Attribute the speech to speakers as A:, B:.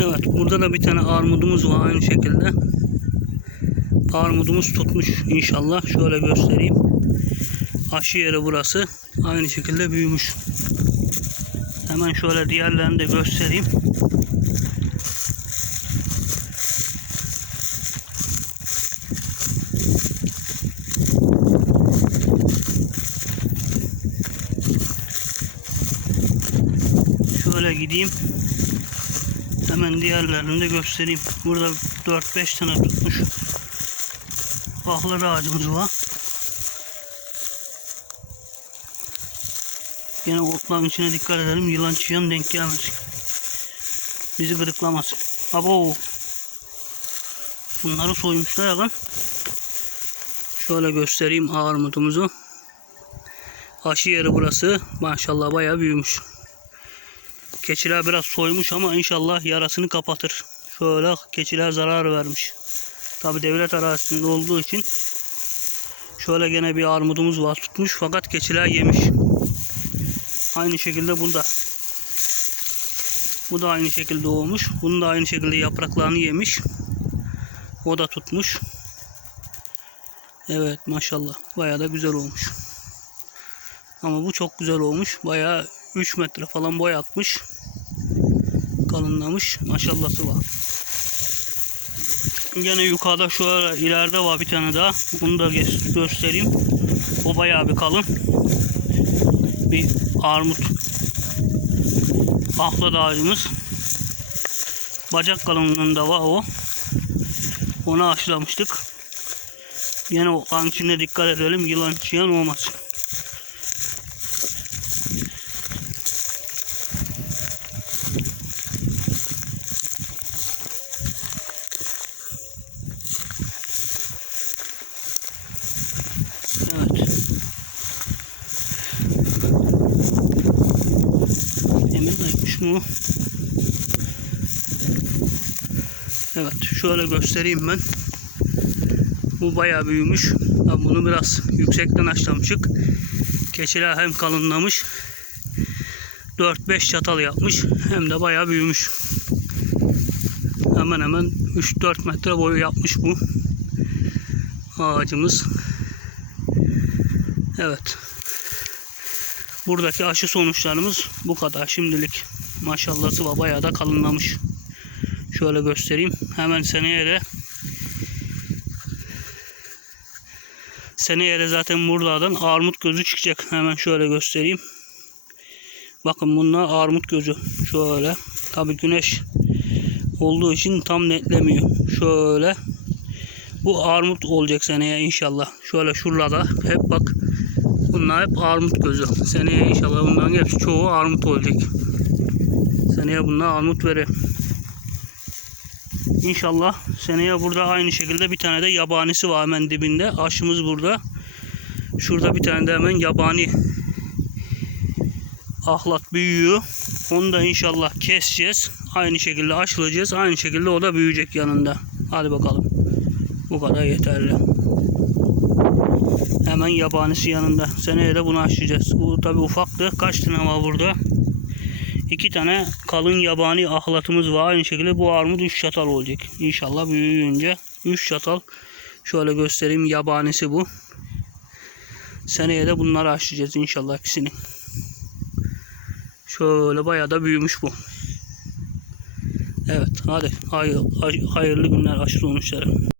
A: Evet burada da bir tane armudumuz var aynı şekilde. Armudumuz tutmuş inşallah. Şöyle göstereyim. Aşı yeri burası. Aynı şekilde büyümüş. Hemen şöyle diğerlerini de göstereyim. Şöyle gideyim. Hemen diğerlerini de göstereyim. Burada 4-5 tane tutmuş. Ahlar ağacımız var. Yine otların içine dikkat edelim. Yılan çıyan denk gelmesin. Bizi gıdıklamasın. Abo. Bunları soymuşlar lan. Şöyle göstereyim armutumuzu. Aşı yeri burası. Maşallah bayağı büyümüş. Keçiler biraz soymuş ama inşallah yarasını kapatır. Şöyle keçiler zarar vermiş. Tabi devlet arazisinde olduğu için şöyle gene bir armudumuz var tutmuş fakat keçiler yemiş. Aynı şekilde bunda. Bu da aynı şekilde olmuş. Bunun da aynı şekilde yapraklarını yemiş. O da tutmuş. Evet maşallah. Bayağı da güzel olmuş. Ama bu çok güzel olmuş. Bayağı 3 metre falan boy atmış. Kalınlamış. Maşallahı var. Gene yukarıda şöyle ileride var bir tane daha. Bunu da gö- göstereyim. O bayağı bir kalın. Bir armut. Ahlat ağacımız. Bacak kalınlığında var o. Onu aşılamıştık. Yine o içinde dikkat edelim. Yılan çıyan olmasın. Evet. O? Evet şöyle göstereyim ben. Bu bayağı büyümüş. Ben bunu biraz yüksekten açlamışık. Keçiler hem kalınlamış. 4-5 çatal yapmış. Hem de bayağı büyümüş. Hemen hemen 3-4 metre boyu yapmış bu ağacımız. Evet. Buradaki aşı sonuçlarımız bu kadar şimdilik. Maşallah sıva bayağı da kalınlamış. Şöyle göstereyim. Hemen seneye de seneye de zaten buradan armut gözü çıkacak. Hemen şöyle göstereyim. Bakın bunlar armut gözü. Şöyle. Tabi güneş olduğu için tam netlemiyor. Şöyle. Bu armut olacak seneye inşallah. Şöyle şuralarda hep bak. Bunlar hep armut gözü. Seneye inşallah bunların hepsi çoğu armut olacak. Seneye bunlar armut verir. İnşallah seneye burada aynı şekilde bir tane de yabanisi var hemen dibinde. Aşımız burada. Şurada bir tane de hemen yabani ahlat büyüyor. Onu da inşallah keseceğiz. Aynı şekilde aşılayacağız. Aynı şekilde o da büyüyecek yanında. Hadi bakalım. Bu kadar yeterli. Hemen yabanisi yanında. Seneye de bunu aşacağız. Bu tabi ufaktı. Kaç tane var burada? İki tane kalın yabani ahlatımız var. Aynı şekilde bu armut 3 çatal olacak. İnşallah büyüyünce 3 çatal. Şöyle göstereyim. Yabanisi bu. Seneye de bunları aşacağız inşallah ikisini. Şöyle bayağı da büyümüş bu. Evet hadi hayır, hayırlı günler aşı sonuçları.